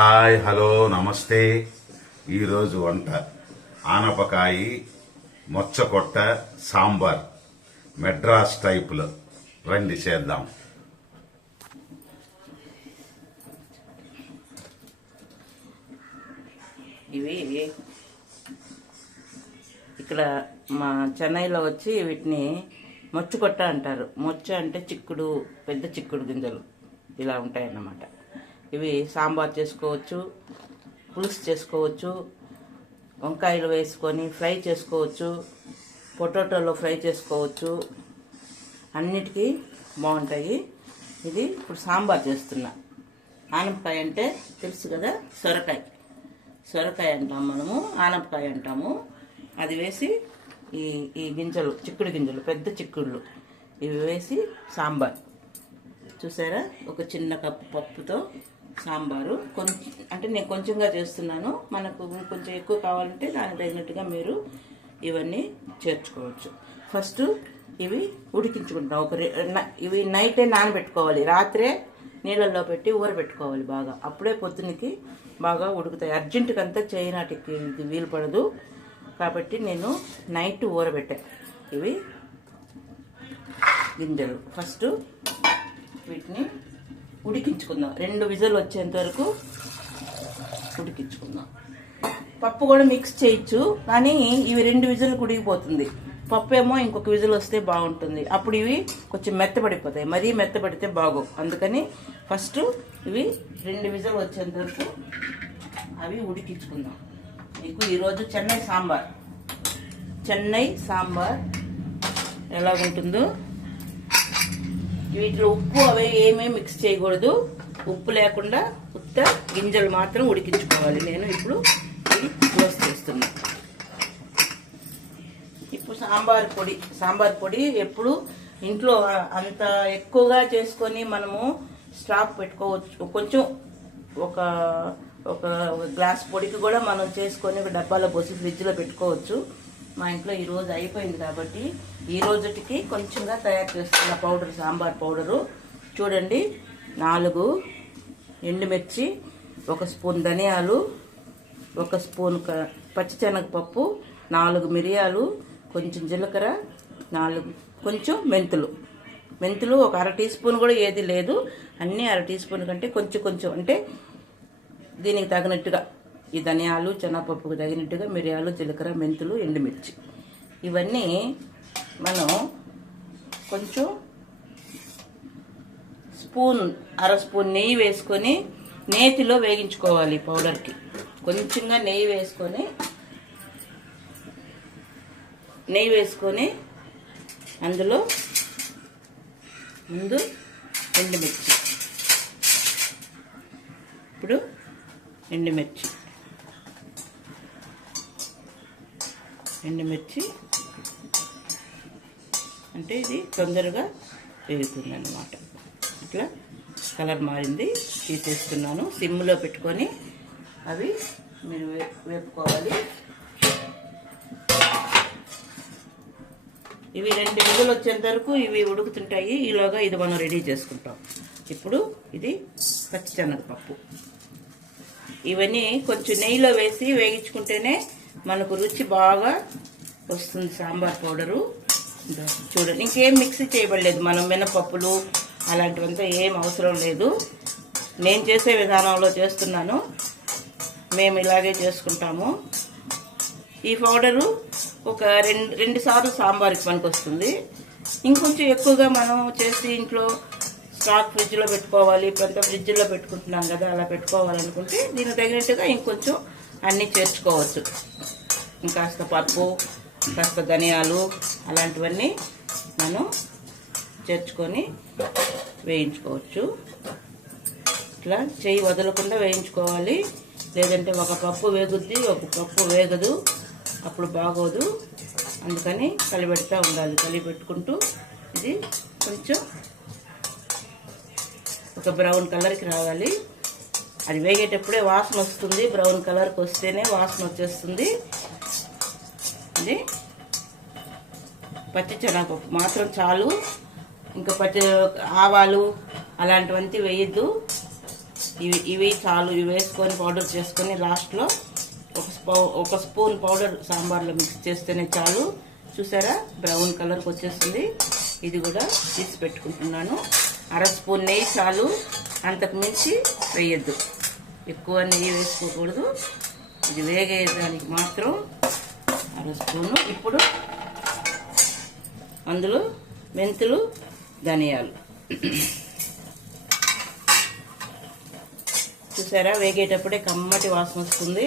Hi hello నమస్తే. ఈరోజు వంట ఆనపకాయి మొచ్చకొట్ట సాంబార్ మెడ్రాస్ టైపులో. రండి చేద్దాం. ఇవి ఇక్కడ మా చెన్నైలో వచ్చి వీటిని మొచ్చుకొట్ట అంటారు. మొచ్చ అంటే చిక్కుడు, పెద్ద చిక్కుడు గింజలు ఇలా ఉంటాయన్నమాట. ఇవి సాంబార్ చేసుకోవచ్చు, పులుసు చేసుకోవచ్చు, వంకాయలు వేసుకొని ఫ్రై చేసుకోవచ్చు, పొటాటోలో ఫ్రై చేసుకోవచ్చు, అన్నిటికీ బాగుంటాయి. ఇది ఇప్పుడు సాంబార్ చేస్తున్నా. ఆనపకాయ అంటే తెలుసు కదా, సొరకాయ అంటాము మనము, ఆనపకాయ అంటాము. అది వేసి ఈ గింజలు, చిక్కుడు గింజలు, పెద్ద చిక్కుళ్ళు ఇవి వేసి సాంబార్. చూసారా, ఒక చిన్న కప్పు పప్పుతో సాంబారు. అంటే నేను కొంచెంగా చేస్తున్నాను. మనకు కొంచెం ఎక్కువ కావాలంటే దానికి తగినట్టుగా మీరు ఇవన్నీ చేర్చుకోవచ్చు. ఫస్ట్ ఇవి ఉడికించుకుంటాం. ఇవి నైటే నానబెట్టుకోవాలి, రాత్రే నీళ్ళల్లో పెట్టి ఊరబెట్టుకోవాలి బాగా. అప్పుడే పొద్దునకి బాగా ఉడుకుతాయి. అర్జెంటుకంతా చేయనాటికి ఇది వీలు పడదు కాబట్టి నేను నైట్ ఊరబెట్టాను. ఇవి గింజలు ఫస్ట్ వీటిని ఉడికించుకుందాం. 2 విజిల్ వచ్చేంత వరకు ఉడికించుకుందాం. పప్పు కూడా మిక్స్ చేయొచ్చు, కానీ ఇవి 2 విజిల్కి ఉడికిపోతుంది. పప్పు ఏమో ఇంకొక విజిల్ వస్తే బాగుంటుంది. అప్పుడు ఇవి కొంచెం మెత్తపడిపోతాయి, మరీ మెత్తపడితే బాగో. అందుకని ఫస్ట్ ఇవి 2 విజిల్ వచ్చేంత వరకు అవి ఉడికించుకుందాం. మీకు ఈరోజు చెన్నై సాంబార్ ఎలాగుంటుందో. వీటిలో ఉప్పు అవి ఏమీ మిక్స్ చేయకూడదు. ఉప్పు లేకుండా ఉత్త గింజలు మాత్రం ఉడికించుకోవాలి. నేను ఇప్పుడు ఇది క్లోజ్ చేస్తున్నా. ఇప్పుడు సాంబార్ పొడి ఎప్పుడు ఇంట్లో అంత ఎక్కువగా చేసుకొని మనము స్టాక్ పెట్టుకోవచ్చు. కొంచెం ఒక గ్లాస్ పొడికి కూడా మనం చేసుకొని ఒక డబ్బాలో పోసి ఫ్రిడ్జ్లో పెట్టుకోవచ్చు. మా ఇంట్లో ఈరోజు అయిపోయింది కాబట్టి ఈ రోజుకి కొంచెంగా తయారు చేస్తున్న పౌడర్, సాంబార్ పౌడరు. చూడండి, 4 ఎండుమిర్చి, 1 స్పూన్ ధనియాలు, 1 స్పూన్ పచ్చిశనగపప్పు, 4 మిరియాలు, కొంచెం జీలకర్ర, కొంచెం మెంతులు ఒక 1/2 టీ స్పూన్ కూడా ఏది లేదు. అన్నీ 1/2 టీ స్పూన్ కంటే కొంచెం అంటే దీనికి తగినట్టుగా. ఈ ధనియాలు, శనగపప్పుకు తగినట్టుగా మిరియాలు, జీలకర్ర, మెంతులు, ఎండుమిర్చి ఇవన్నీ మనం కొంచెం 1/2 స్పూన్ నెయ్యి వేసుకొని నేతిలో వేగించుకోవాలి. పౌడర్కి కొంచెంగా నెయ్యి వేసుకొని అందులో ముందు ఎండుమిర్చి. ఇప్పుడు ఎండుమిర్చి అంటే ఇది తొందరగా వేగుతుంది అన్నమాట. ఇట్లా కలర్ మారింది, తీసేస్తున్నాను. సిమ్లో పెట్టుకొని అవి మీరు వేపుకోవాలి. ఇవి 2 విజిల్ వచ్చేంత వరకు ఇవి ఉడుకుతుంటాయి. ఈలోగా ఇది మనం రెడీ చేసుకుంటాం. ఇప్పుడు ఇది పచ్చిశనగపప్పు. ఇవన్నీ కొంచెం నెయ్యిలో వేసి వేగించుకుంటేనే మనకు రుచి బాగా వస్తుంది సాంబార్ పౌడరు. చూడండి, ఇంకేం మిక్సీ చేయబడలేదు. మనం మినపప్పులు అలాంటివంతా ఏం అవసరం లేదు. నేను చేసే విధానంలో చేస్తున్నాను. మేము ఇలాగే చేసుకుంటాము. ఈ పౌడరు ఒక 2 సార్లు సాంబార్కి పనికి వస్తుంది. ఇంకొంచెం ఎక్కువగా మనం చేసి ఇంట్లో స్టాక్ ఫ్రిడ్జ్లో పెట్టుకోవాలి. ఇప్పుడంతా ఫ్రిడ్జ్లో పెట్టుకుంటున్నాం కదా, అలా పెట్టుకోవాలనుకుంటే దీనికి తగినట్టుగా ఇంకొంచెం అన్నీ చేర్చుకోవచ్చు. ఇంకాస్త పప్పు, కాస్త ధనియాలు అలాంటివన్నీ మనం చేర్చుకొని వేయించుకోవచ్చు. ఇట్లా చేయి వదలకుండా వేయించుకోవాలి. లేదంటే ఒక పప్పు వేగుద్ది, ఒక పప్పు వేగదు, అప్పుడు బాగోదు. అందుకని కలిపెడతా ఉండాలి. కలిపెట్టుకుంటూ ఇది కొంచెం ఒక బ్రౌన్ కలర్కి రావాలి. అది వేగేటప్పుడే వాసన వస్తుంది. బ్రౌన్ కలర్కి వస్తేనే వాసన వచ్చేస్తుంది. ఇది పచ్చిశనగపప్పు మాత్రం చాలు. ఇంకా ఆవాలు అలాంటివంతా వేయద్దు. ఇవి చాలు. ఇవి వేసుకొని పౌడర్ చేసుకొని లాస్ట్లో ఒక స్పూన్ పౌడర్ సాంబార్లో మిక్స్ చేస్తేనే చాలు. చూసారా బ్రౌన్ కలర్కి వచ్చేస్తుంది. ఇది కూడా తీసి పెట్టుకుంటున్నాను. అర స్పూన్ నెయ్యి చాలు, అంతకు మించి వేయద్దు. ఎక్కువ నెయ్యి వేసుకోకూడదు. ఇది వేగేదానికి మాత్రం అర స్పూను. ఇప్పుడు అందులో మెంతులు, ధనియాలు చూసారా వేగేటప్పుడే కమ్మటి వాసన వస్తుంది.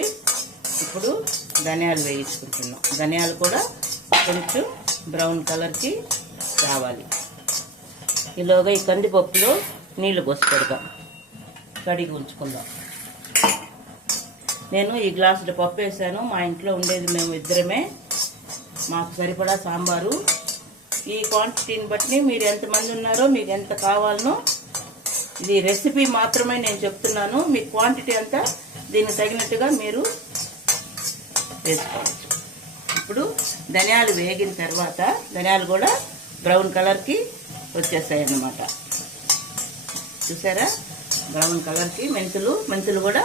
ఇప్పుడు ధనియాలు వేయించుకుంటున్నాం. ధనియాలు కూడా కొంచెం బ్రౌన్ కలర్కి రావాలి. ఈలోగా ఈ కందిపప్పులో నీళ్లు పోసి పెడతాం, కడిగి ఉంచుకుందాం. నేను ఈ గ్లాసుల పప్పు వేసాను. మా ఇంట్లో ఉండేది మేము ఇద్దరమే, మాకు సరిపడా సాంబారు. ఈ క్వాంటిటీని బట్టి మీరు ఎంతమంది ఉన్నారో, మీకు ఎంత కావాలనో, ఇది రెసిపీ మాత్రమే నేను చెప్తున్నాను. మీ క్వాంటిటీ అంతా దీనికి తగినట్టుగా మీరు వేసుకోవచ్చు. ఇప్పుడు ధనియాలు వేగిన తర్వాత ధనియాలు కూడా బ్రౌన్ కలర్కి వచ్చేస్తాయి అన్నమాట. చూసారా బ్రౌన్ కలర్కి. మెంతులు కూడా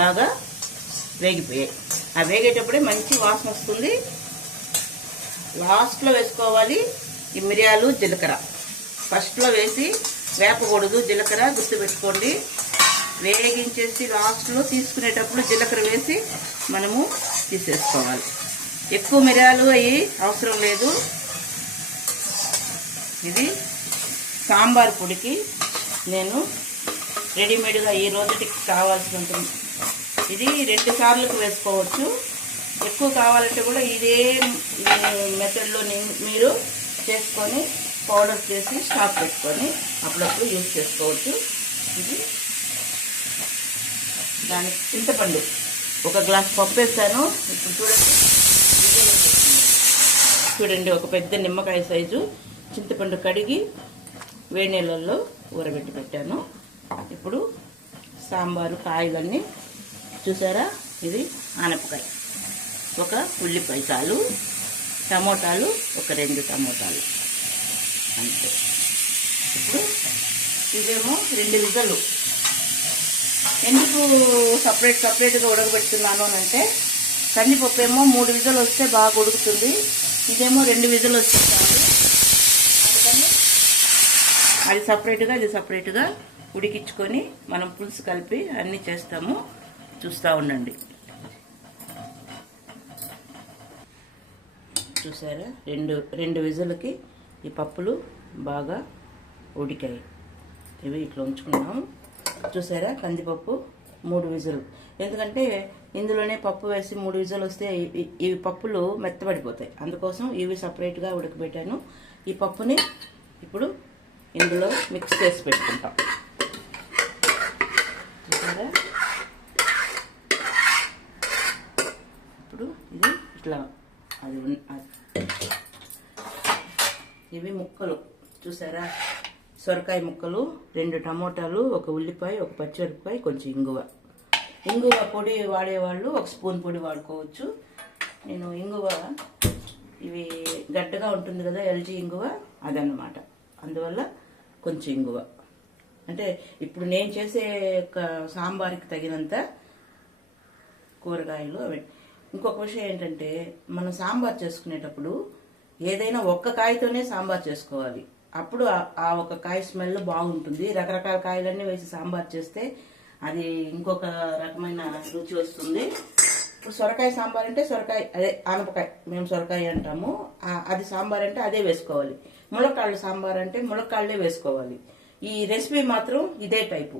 బాగా వేగిపోయాయి. ఆ వేగేటప్పుడే మంచి వాసన వస్తుంది. లాస్ట్లో వేసుకోవాలి ఈ మిరియాలు, జీలకర్ర. ఫస్ట్లో వేసి వేపకూడదు. జీలకర్ర గుర్తుపెట్టుకోండి. వేగించేసి లాస్ట్లో తీసుకునేటప్పుడు జీలకర్ర వేసి మనము తీసేసుకోవాలి. ఎక్కువ మిరియాలు అవి అవసరం లేదు. ఇది సాంబార్ పొడికి నేను రెడీమేడ్గా ఈ రోజుకి కావాల్సినంత ఇది 2 సార్లకు వేసుకోవచ్చు. ఎక్కువ కావాలంటే కూడా ఇదే మెథడ్లో మీరు చేసుకొని పౌడర్ చేసి స్టాక్ పెట్టుకొని అప్పుడప్పుడు యూజ్ చేసుకోవచ్చు. ఇది దానికి చింతపండు 1 గ్లాస్ పప్పు వేస్తాను. ఇప్పుడు చూడండి ఒక పెద్ద నిమ్మకాయ సైజు చింతపండు కడిగి వేడి నీళ్ళల్లో ఊరబెట్టి పెట్టాను. ఇప్పుడు సాంబారు కాయలన్నీ చూసారా. ఇది ఆనపకాయ, 1 ఉల్లిపాయ చాలు, టమోటాలు 2 టమోటాలు అంతే. ఇప్పుడు ఇదేమో 2 విజలు. ఎందుకు సపరేట్గా ఉడకబెడుతున్నాను అని అంటే, కందిపప్పు ఏమో 3 విజలు వస్తే బాగా ఉడుకుతుంది. ఇదేమో 2 విజలు వస్తే చాలు. అందుకని అది సపరేట్గా ఇది సపరేట్గా ఉడికించుకొని మనం పులుసు కలిపి అన్నీ చేస్తాము. చూస్తూ ఉండండి. చూసారా 2 విజులకి ఈ పప్పులు బాగా ఉడికాయి. ఇవి ఇట్లా ఉంచుకున్నాం. చూసారా కందిపప్పు 3 విజులు. ఎందుకంటే ఇందులోనే పప్పు వేసి 3 విజులు వస్తే ఇవి పప్పులు మెత్తబడిపోతాయి. అందుకోసం ఇవి సపరేట్గా ఉడకబెట్టాను. ఈ పప్పుని ఇప్పుడు ఇందులో మిక్స్ చేసి పెట్టుకుంటాం. చూసారా ఇప్పుడు ఇది ఇట్లా ఇవి ముక్కలు చూసారా. సొరకాయ ముక్కలు, 2 టమోటాలు, 1 ఉల్లిపాయ, 1 పచ్చిమిరపకాయ, కొంచెం ఇంగువ పొడి వాడేవాళ్ళు 1 స్పూన్ పొడి వాడుకోవచ్చు. నేను ఇంగువ ఇవి గడ్డగా ఉంటుంది కదా ఎల్జీ ఇంగువ, అదన్నమాట. అందువల్ల కొంచెం ఇంగువ అంటే ఇప్పుడు నేను చేసే సాంబార్కి తగినంత కూరగాయలు అవి. ఇంకొక విషయం ఏంటంటే, మనం సాంబార్ చేసుకునేటప్పుడు ఏదైనా 1 కాయతోనే సాంబార్ చేసుకోవాలి. అప్పుడు ఆ 1 కాయ స్మెల్ బాగుంటుంది. రకరకాల కాయలన్నీ వేసి సాంబార్ చేస్తే అది ఇంకొక రకమైన రుచి వస్తుంది. ఇప్పుడు సొరకాయ సాంబార్ అంటే సొరకాయ, అదే ఆనపకాయ మేము సొరకాయ అంటాము, అది సాంబార్ అంటే అదే వేసుకోవాలి. ములక్కాళ్ళ సాంబార్ అంటే ములక్కాళ్ళే వేసుకోవాలి. ఈ రెసిపీ మాత్రం ఇదే టైపు.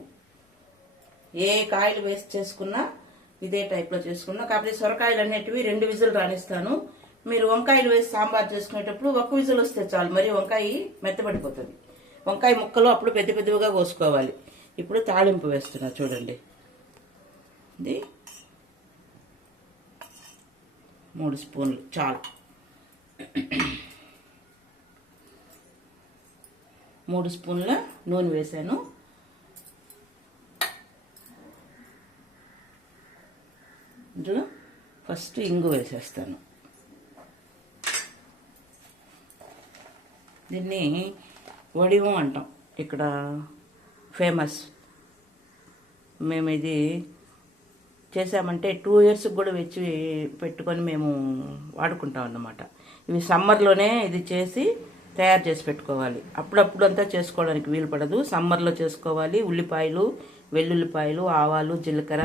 ఏ కాయలు వేసి చేసుకున్నా ఇదే టైప్లో చేసుకున్నా. కాకపోతే సొరకాయలు అనేటివి 2 విజులు రాణిస్తాను. మీరు వంకాయలు వేసి సాంబార్ చేసుకునేటప్పుడు 1 విజులు వస్తే చాలు, మరి వంకాయ మెత్తబడిపోతుంది. వంకాయ ముక్కలు అప్పుడు పెద్దగా కోసుకోవాలి. ఇప్పుడు తాలింపు వేస్తున్నా చూడండి. ఇది 3 స్పూన్లు చాలు. 3 స్పూన్ల నూనె వేసాను. ఇందులో ఫస్ట్ ఇంగు వేసేస్తాను. దీన్ని వడివం అంటాం, ఇక్కడ ఫేమస్ మేము ఇది చేసామంటే 2 years కూడా వెచ్చి పెట్టుకొని మేము వాడుకుంటాం అన్నమాట. ఇవి సమ్మర్లోనే ఇది చేసి తయారు చేసి పెట్టుకోవాలి. అప్పుడప్పుడు అంతా చేసుకోవడానికి వీలు పడదు. సమ్మర్లో చేసుకోవాలి. ఉల్లిపాయలు, వెల్లుల్లిపాయలు, ఆవాలు, జీలకర్ర,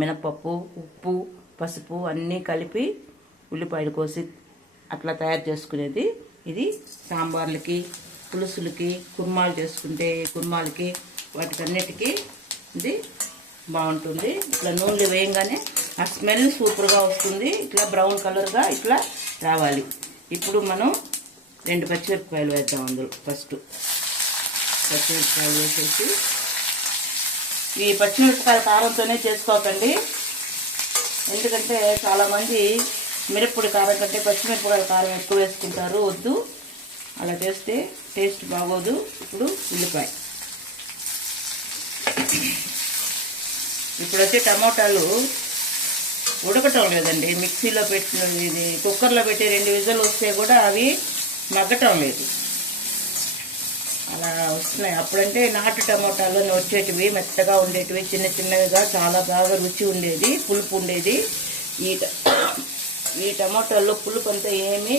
మినపప్పు, ఉప్పు, పసుపు అన్నీ కలిపి ఉల్లిపాయలు కోసి అట్లా తయారు చేసుకునేది. ఇది సాంబార్లకి, పులుసులకి, కుర్మాలు చేసుకుంటే కుర్మాలకి వాటికన్నిటికీ ఇది బాగుంటుంది. ఇట్లా నూనెలు వేయంగానే ఆ స్మెల్ సూపర్గా వస్తుంది. ఇట్లా బ్రౌన్ కలర్గా ఇట్లా రావాలి. ఇప్పుడు మనం 2 పచ్చిమిరపకాయలు వేద్దాం. అందులో ఫస్ట్ పచ్చిమిరపకాయలు వేసేసి, ఈ పచ్చిమిరపకాయల కారంతోనే చేసుకోకండి. ఎందుకంటే చాలామంది మిరప్పొడి కారం కంటే పచ్చిమిరపకాయల కారం ఎక్కువ వేసుకుంటారు. వద్దు, అలా చేస్తే టేస్ట్ బాగోదు. ఇప్పుడు ఉల్లిపాయ, ఇప్పుడు వచ్చి టమోటాలు ఉడకటం లేదండి. మిక్సీలో పెట్టిన ఇది కుక్కర్లో పెట్టి 2 విజిల్ వస్తే కూడా అవి మగ్గటం లేదు, అలా వస్తున్నాయి. అప్పుడంటే నాటు టమోటాలు వచ్చేటివి, మెత్తగా ఉండేటివి, చిన్న చిన్నవిగా చాలా బాగా రుచి ఉండేది, పులుపు ఉండేది. ఈ టమోటాల్లో పులుపు అంతా ఏమీ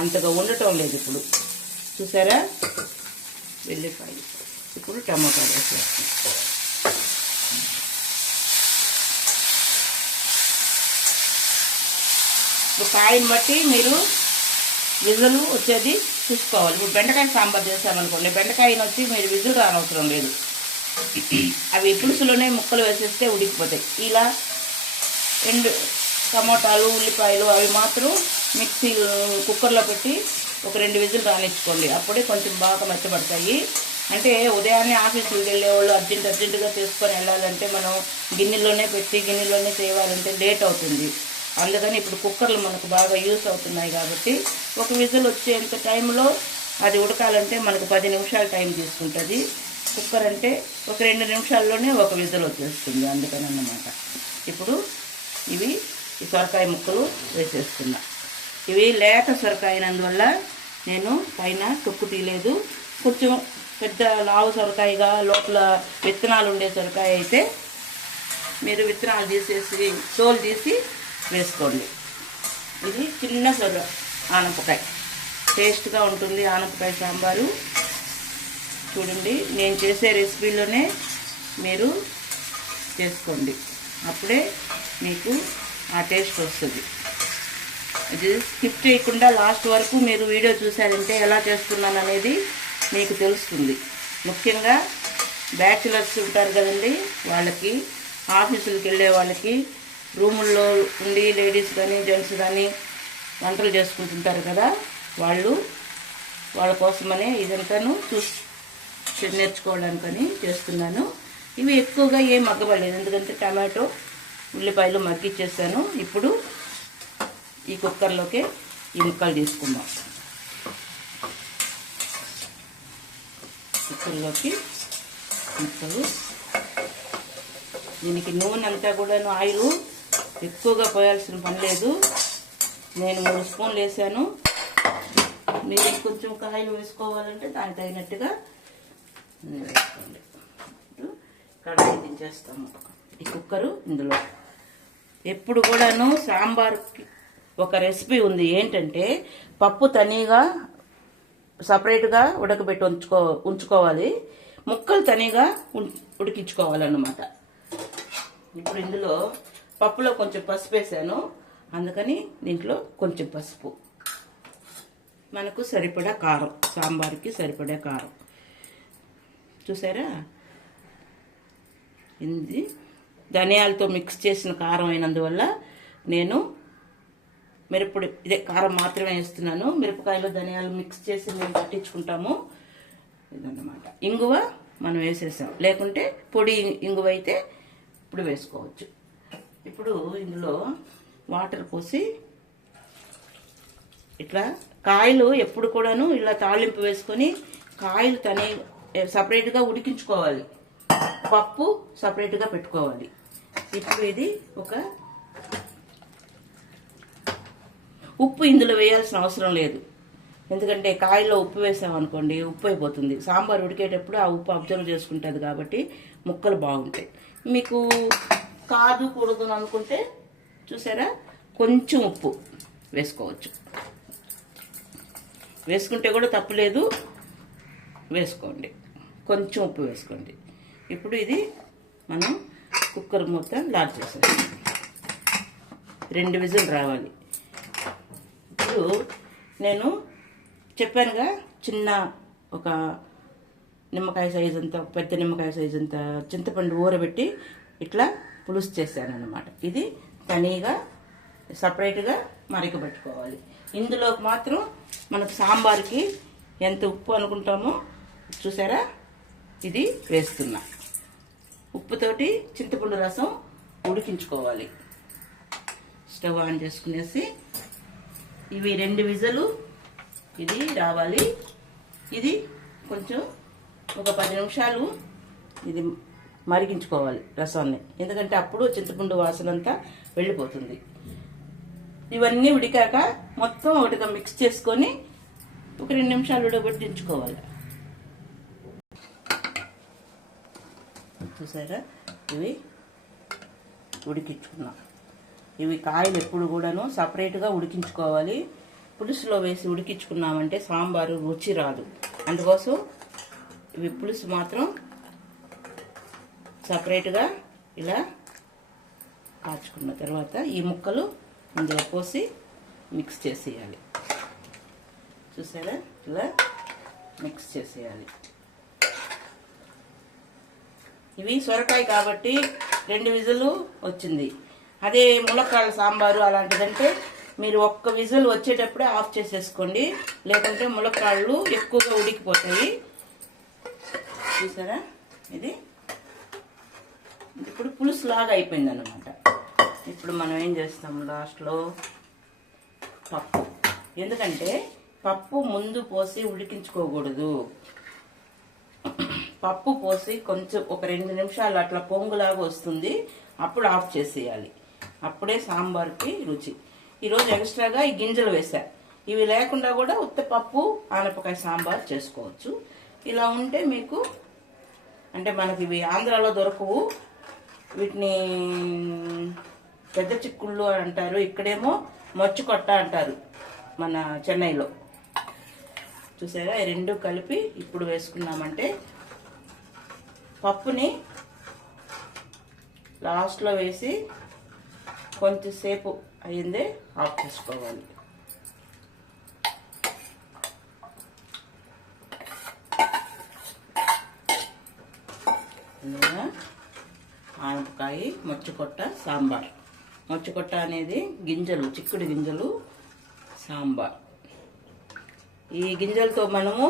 అంతగా ఉండటం లేదు. ఇప్పుడు చూసారా, వెల్లిపాయ, ఇప్పుడు టమోటాలు వేసేస్తాం. ఇప్పుడు కాయని బట్టి మీరు విజులు వచ్చేది చూసుకోవాలి. ఇప్పుడు బెండకాయ సాంబార్ చేసామనుకోండి, బెండకాయని వచ్చి మీరు విజులు రానవసరం లేదు. అవి పులుసులోనే ముక్కలు వేసేస్తే ఉడికిపోతాయి. ఇలా 2 టమోటాలు, ఉల్లిపాయలు అవి మాత్రం మిక్సీ కుక్కర్లో పెట్టి ఒక 2 విజులు రానిచ్చుకోండి. అప్పుడే కొంచెం బాగా మెత్తబడతాయి. అంటే ఉదయాన్నే ఆఫీసులకు వెళ్ళే వాళ్ళు అర్జెంటుగా చేసుకొని వెళ్ళాలంటే మనం గిన్నెలోనే పెట్టి గిన్నెలోనే చేయాలంటే లేట్ అవుతుంది. అందుకని ఇప్పుడు కుక్కర్లు మనకు బాగా యూస్ అవుతున్నాయి కాబట్టి ఒక విజిల్ వచ్చేంత టైంలో అది ఉడకాలంటే మనకు 10 నిమిషాలు టైం తీసుకుంటుంది. కుక్కర్ అంటే ఒక 2 నిమిషాల్లోనే ఒక విజిల్ వచ్చేస్తుంది. అందుకని అన్నమాట. ఇప్పుడు ఇవి ఈ సొరకాయ ముక్కలు వేసేస్తున్నా. ఇవి లేత సొరకాయ అయినందువల్ల నేను పైన తొక్కు తీయలేదు. కొంచెం పెద్ద లావు సొరకాయగా లోపల విత్తనాలు ఉండే సొరకాయ అయితే మీరు విత్తనాలు తీసేసి తోలు తీసి వేసుకోండి. ఇది చిన్న ఆనపకాయ, టేస్ట్గా ఉంటుంది ఆనపకాయ సాంబారు. చూడండి, నేను చేసే రెసిపీలోనే మీరు చేసుకోండి, అప్పుడే మీకు ఆ టేస్ట్ వస్తుంది. ఇది స్కిప్ చేయకుండా లాస్ట్ వరకు మీరు వీడియో చూసారంటే ఎలా చేస్తున్నాను అనేది మీకు తెలుస్తుంది. ముఖ్యంగా బ్యాచిలర్స్ ఉంటారు కదండి, వాళ్ళకి, ఆఫీసులకు వెళ్ళే వాళ్ళకి, రూముల్లో ఉండి లేడీస్ కానీ జెంట్స్ కానీ వంటలు చేసుకుంటుంటారు కదా, వాళ్ళ కోసమనే ఇదంతాను నేర్చుకోవడానికని చేస్తున్నాను. ఇవి ఎక్కువగా ఏం మగ్గబడలేదు, ఎందుకంటే టమాటో, ఉల్లిపాయలు మగ్గిచ్చేసాను. ఇప్పుడు ఈ కుక్కర్లోకి ఈ ముక్కలు తీసుకుందాం. కుక్కర్లోకి ముక్కలు, దీనికి నూనె అంతా కూడాను ఆయిల్ ఎక్కువగా పోయాల్సిన పని లేదు. నేను 3 స్పూన్లు వేసాను. మీరు కొంచెం కాయలు వేసుకోవాలంటే దానికి తగినట్టుగా వేసుకోండి. కడాయి దించేస్తాము. ఈ కుక్కరు ఇందులో ఎప్పుడు కూడాను సాంబార్కి ఒక రెసిపీ ఉంది. ఏంటంటే పప్పు తనీగా సపరేట్గా ఉడకబెట్టి ఉంచుకోవాలి, ముక్కలు తనీగా ఉడికించుకోవాలన్నమాట. ఇప్పుడు ఇందులో పప్పులో కొంచెం పసుపు వేసాను, అందుకని దీంట్లో కొంచెం పసుపు, మనకు సరిపడా కారం, సాంబార్కి సరిపడా కారం. చూసారా, ఇది ధనియాలతో మిక్స్ చేసిన కారం అయినందువల్ల నేను మిరప్పొడి ఇదే కారం మాత్రమే వేస్తున్నాను. మిరపకాయలు ధనియాలు మిక్స్ చేసి మేము పట్టించుకుంటాము. ఇదన్నమాట. ఇంగువ మనం వేసేసాం, లేకుంటే పొడి ఇంగువ అయితే ఇప్పుడు వేసుకోవచ్చు. ఇప్పుడు ఇందులో వాటర్ పోసి ఇట్లా కాయలు ఎప్పుడు కూడాను ఇలా తాళింపు వేసుకొని కాయలు సపరేట్గా ఉడికించుకోవాలి, పప్పు సపరేట్గా పెట్టుకోవాలి. ఇప్పుడు ఇది ఉప్పు ఇందులో వేయాల్సిన అవసరం లేదు, ఎందుకంటే కాయల్లో ఉప్పు వేసామనుకోండి ఉప్పు అయిపోతుంది. సాంబార్ ఉడికేటప్పుడు ఆ ఉప్పు అబ్జర్వ్ చేసుకుంటుంది కాబట్టి ముక్కలు బాగుంటాయి. మీకు కాదు కూడదు అని అనుకుంటే చూసారా కొంచెం ఉప్పు వేసుకోవచ్చు. వేసుకుంటే కూడా తప్పులేదు, వేసుకోండి. కొంచెం ఉప్పు వేసుకోండి. ఇప్పుడు ఇది మనం కుక్కర్ మూత లాక్ చేసేస్తాం. 2 విజిల్ రావాలి. ఇప్పుడు నేను చెప్పానుగా చిన్న ఒక నిమ్మకాయ సైజు అంతా, పెద్ద నిమ్మకాయ సైజు అంతా చింతపండు ఊరబెట్టి ఇట్లా పులుసు చేశాను అన్నమాట. ఇది తనీగా సపరేట్గా మరకబెట్టుకోవాలి. ఇందులోకి మాత్రం మనకు సాంబార్కి ఎంత ఉప్పు అనుకుంటామో చూసారా, ఇది వేస్తున్నా. ఉప్పుతోటి చింతపండు రసం ఉడికించుకోవాలి. స్టవ్ ఆన్ చేసుకునేసి ఇవి 2 విజలు ఇది రావాలి. ఇది కొంచెం ఒక 10 నిమిషాలు ఇది మరిగించుకోవాలి రసాన్ని, ఎందుకంటే అప్పుడు చింతపండు వాసన అంతా వెళ్ళిపోతుంది. ఇవన్నీ ఉడికాక మొత్తం ఒకటిగా మిక్స్ చేసుకొని ఒక 2 నిమిషాలు ఉడకబెట్టించుకోవాలి. చూసారా, ఇవి ఉడికించుకున్నాం. ఇవి కాయలు ఎప్పుడు కూడాను సపరేట్గా ఉడికించుకోవాలి. పులుసులో వేసి ఉడికించుకున్నామంటే సాంబారు రుచి రాదు. అందుకోసం ఇవి పులుసు మాత్రం సపరేట్గా ఇలా కాచుకున్న తర్వాత ఈ ముక్కలు ఇందులో పోసి మిక్స్ చేసేయాలి. చూసారా, ఇలా మిక్స్ చేసేయాలి. ఇవి సొరకాయ కాబట్టి 2 విజులు వచ్చింది. అదే ములక్కాళ్ళ సాంబారు అలాంటిదంటే మీరు 1 విజిల్ వచ్చేటప్పుడే ఆఫ్ చేసేసుకోండి, లేకుంటే ములక్కాళ్ళు ఎక్కువగా ఉడికిపోతాయి. చూసారా, ఇది ఇప్పుడు పులుసు లాగా అయిపోయింది అన్నమాట. ఇప్పుడు మనం ఏం చేస్తాం, లాస్ట్లో పప్పు. ఎందుకంటే పప్పు ముందు పోసి ఉడికించుకోకూడదు. పప్పు పోసి కొంచెం ఒక 2 నిమిషాలు అట్లా పొంగులాగా వస్తుంది, అప్పుడు ఆఫ్ చేసేయాలి. అప్పుడే సాంబార్కి రుచి. ఈరోజు ఎక్స్ట్రాగా ఈ గింజలు వేసా. ఇవి లేకుండా కూడా ఉత్త పప్పు ఆనపకాయ సాంబార్ చేసుకోవచ్చు. ఇలా ఉంటే మీకు అంటే మనకి ఇవి ఆంధ్రాలో దొరకవు. వీటిని పెద్ద చిక్కుళ్ళు అంటారు, ఇక్కడేమో మొచ్చుకొట్ట అంటారు మన చెన్నైలో. చూసారా, ఈ 2 కలిపి ఇప్పుడు వేసుకున్నామంటే పప్పుని లాస్ట్లో వేసి కొంచెంసేపు అయ్యిందే ఆఫ్ చేసుకోవాలి. ఆనపకాయ మొచ్చుకొట్ట సాంబార్. మొచ్చుకొట్ట అనేది గింజలు, చిక్కుడు గింజలు సాంబార్. ఈ గింజలతో మనము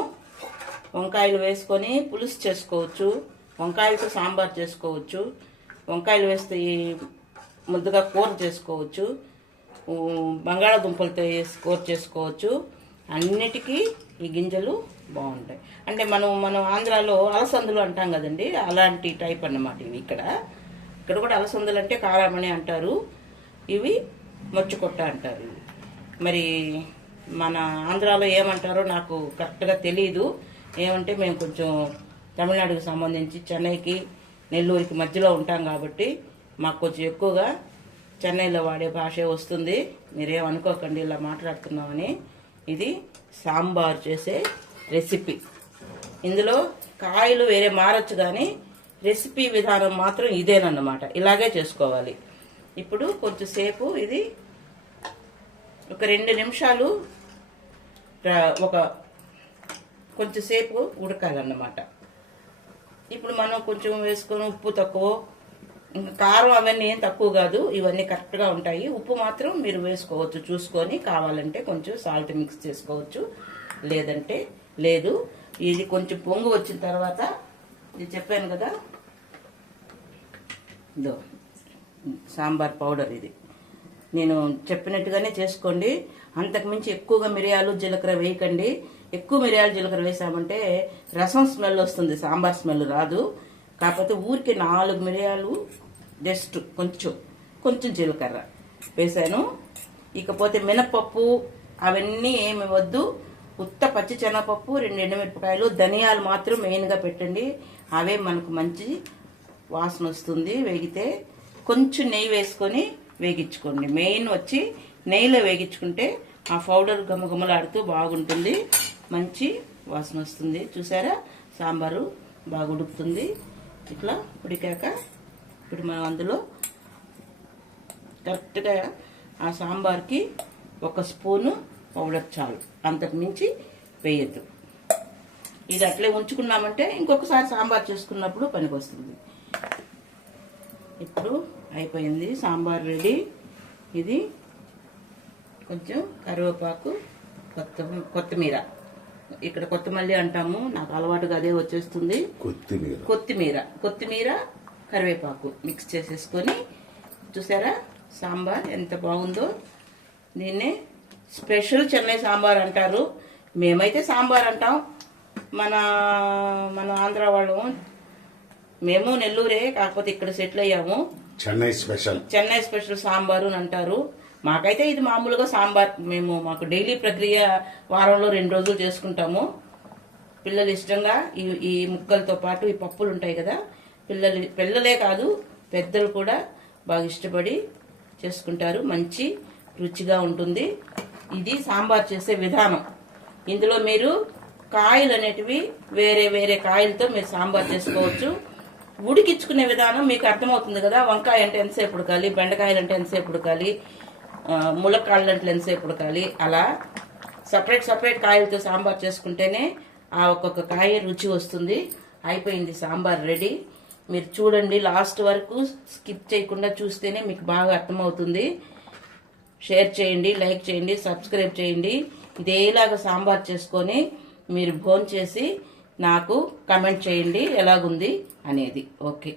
వంకాయలు వేసుకొని పులుసు చేసుకోవచ్చు, వంకాయలతో సాంబార్ చేసుకోవచ్చు, వంకాయలు వేస్తే ముద్దగా కూర చేసుకోవచ్చు, బంగాళాదుంపలతో వేసి కూర చేసుకోవచ్చు. అన్నిటికీ ఈ గింజలు బాగుంటాయి. అంటే మనం ఆంధ్రాలో అలసందులు అంటాం కదండి, అలాంటి టైప్ అన్నమాట ఇవి. ఇక్కడ కూడా అలసందులు అంటే కారామణి అంటారు, ఇవి మొచ్చుకొట్ట అంటారు. ఇవి మరి మన ఆంధ్రాలో ఏమంటారో నాకు కరెక్ట్గా తెలియదు. ఏమంటే మేము కొంచెం తమిళనాడుకి సంబంధించి చెన్నైకి నెల్లూరుకి మధ్యలో ఉంటాం కాబట్టి మాకు కొంచెం ఎక్కువగా చెన్నైలో వాడే భాషే వస్తుంది. మీరేమనుకోకండి ఇలా మాట్లాడుతున్నామని. ఇది సాంబార్ చేసే రెసిపీ. ఇందులో కాయలు వేరే మారచ్చు, కానీ రెసిపీ విధానం మాత్రం ఇదేనన్నమాట. ఇలాగే చేసుకోవాలి. ఇప్పుడు కొంచెంసేపు ఇది ఒక 2 నిమిషాలు కొంచెంసేపు ఉడకాలన్నమాట. ఇప్పుడు మనం కొంచెం వేసుకొని ఉప్పు తక్కువ, ఇంకా కారం అవన్నీ ఏం తక్కువ కాదు, ఇవన్నీ కరెక్ట్గా ఉంటాయి. ఉప్పు మాత్రం మీరు వేసుకోవచ్చు చూసుకొని, కావాలంటే కొంచెం సాల్ట్ మిక్స్ చేసుకోవచ్చు, లేదంటే లేదు. ఇది కొంచెం పొంగు వచ్చిన తర్వాత ఇది చెప్పాను కదా, ఇదో సాంబార్ పౌడర్. ఇది నేను చెప్పినట్టుగానే చేసుకోండి. అంతకుమించి ఎక్కువగా మిరియాలు జీలకర్ర వేయకండి. ఎక్కువ మిరియాలు జీలకర్ర వేసామంటే రసం స్మెల్ వస్తుంది, సాంబార్ స్మెల్ రాదు. కాకపోతే ఊరికి 4 మిరియాలు జస్ట్ కొంచెం జీలకర్ర వేసాను. ఇకపోతే మినపప్పు అవన్నీ ఏమి వద్దు. ఉత్త పచ్చి శనగపప్పు, 2 ఎండుమిరపకాయలు, ధనియాలు మాత్రం మెయిన్గా పెట్టండి. అవే మనకు మంచి వాసన వస్తుంది వేగితే. కొంచెం నెయ్యి వేసుకొని వేగించుకోండి. మెయిన్ వచ్చి నెయ్యిలో వేగించుకుంటే ఆ పౌడర్ గమగమలాడుతూ బాగుంటుంది, మంచి వాసన వస్తుంది. చూసారా, సాంబారు బాగా ఉడుకుతుంది. ఇట్లా ఉడికాక ఇప్పుడు మనం అందులో కరెక్ట్గా ఆ సాంబార్కి 1 స్పూను పౌడర్ చాలు, అంతకు మించి వేయద్దు. ఇది అట్లే ఉంచుకున్నామంటే ఇంకొకసారి సాంబార్ చేసుకున్నప్పుడు పనికి వస్తుంది. ఇప్పుడు అయిపోయింది సాంబార్ రెడీ. ఇది కొంచెం కరివేపాకు, కొత్తిమీర, ఇక్కడ కొత్తమల్లి అంటాము, నాకు అలవాటుగా అదే వచ్చేస్తుంది. కొత్తిమీర కరివేపాకు మిక్స్ చేసేసుకొని, చూసారా సాంబార్ ఎంత బాగుందో. దీన్నే స్పెషల్ చెన్నై సాంబార్ అంటారు. మేమైతే సాంబార్ అంటాం. మన ఆంధ్ర వాళ్ళు, మేము నెల్లూరే, కాకపోతే ఇక్కడ సెటిల్ అయ్యాము. చెన్నై స్పెషల్ సాంబారు అని అంటారు. మాకైతే ఇది మామూలుగా సాంబార్. మాకు డైలీ ప్రక్రియ, వారంలో 2 రోజులు చేసుకుంటాము. పిల్లలు ఇష్టంగా ఈ ముక్కలతో పాటు ఈ పప్పులు ఉంటాయి కదా, పిల్లలే కాదు పెద్దలు కూడా బాగా ఇష్టపడి చేసుకుంటారు. మంచి రుచిగా ఉంటుంది. ఇది సాంబార్ చేసే విధానం. ఇందులో మీరు కాయలు అనేటివి వేరే కాయలతో మీరు సాంబార్ చేసుకోవచ్చు. ఉడికించుకునే విధానం మీకు అర్థమవుతుంది కదా. వంకాయ అంటే ఎంతసేపు ఉడకాలి, బెండకాయలు అంటే ఎంతసేపు ఉడకాలి, ములక్కాళ్ళు అంటే ఎంతసేపు ఉడకాలి, అలా సపరేట్ కాయలతో సాంబార్ చేసుకుంటేనే ఆ ఒక్కొక్క కాయ రుచి వస్తుంది. అయిపోయింది సాంబార్ రెడీ. మీరు చూడండి, లాస్ట్ వరకు స్కిప్ చేయకుండా చూస్తేనే మీకు బాగా అర్థమవుతుంది. షేర్ చేయండి, లైక్ చేయండి, సబ్స్క్రైబ్ చేయండి. ఇదేలాగా సాంబార్ చేసుకొని మీరు భోంచేసి నాకు కమెంట్ చేయండి ఎలాగుంది అనేది. ఓకే.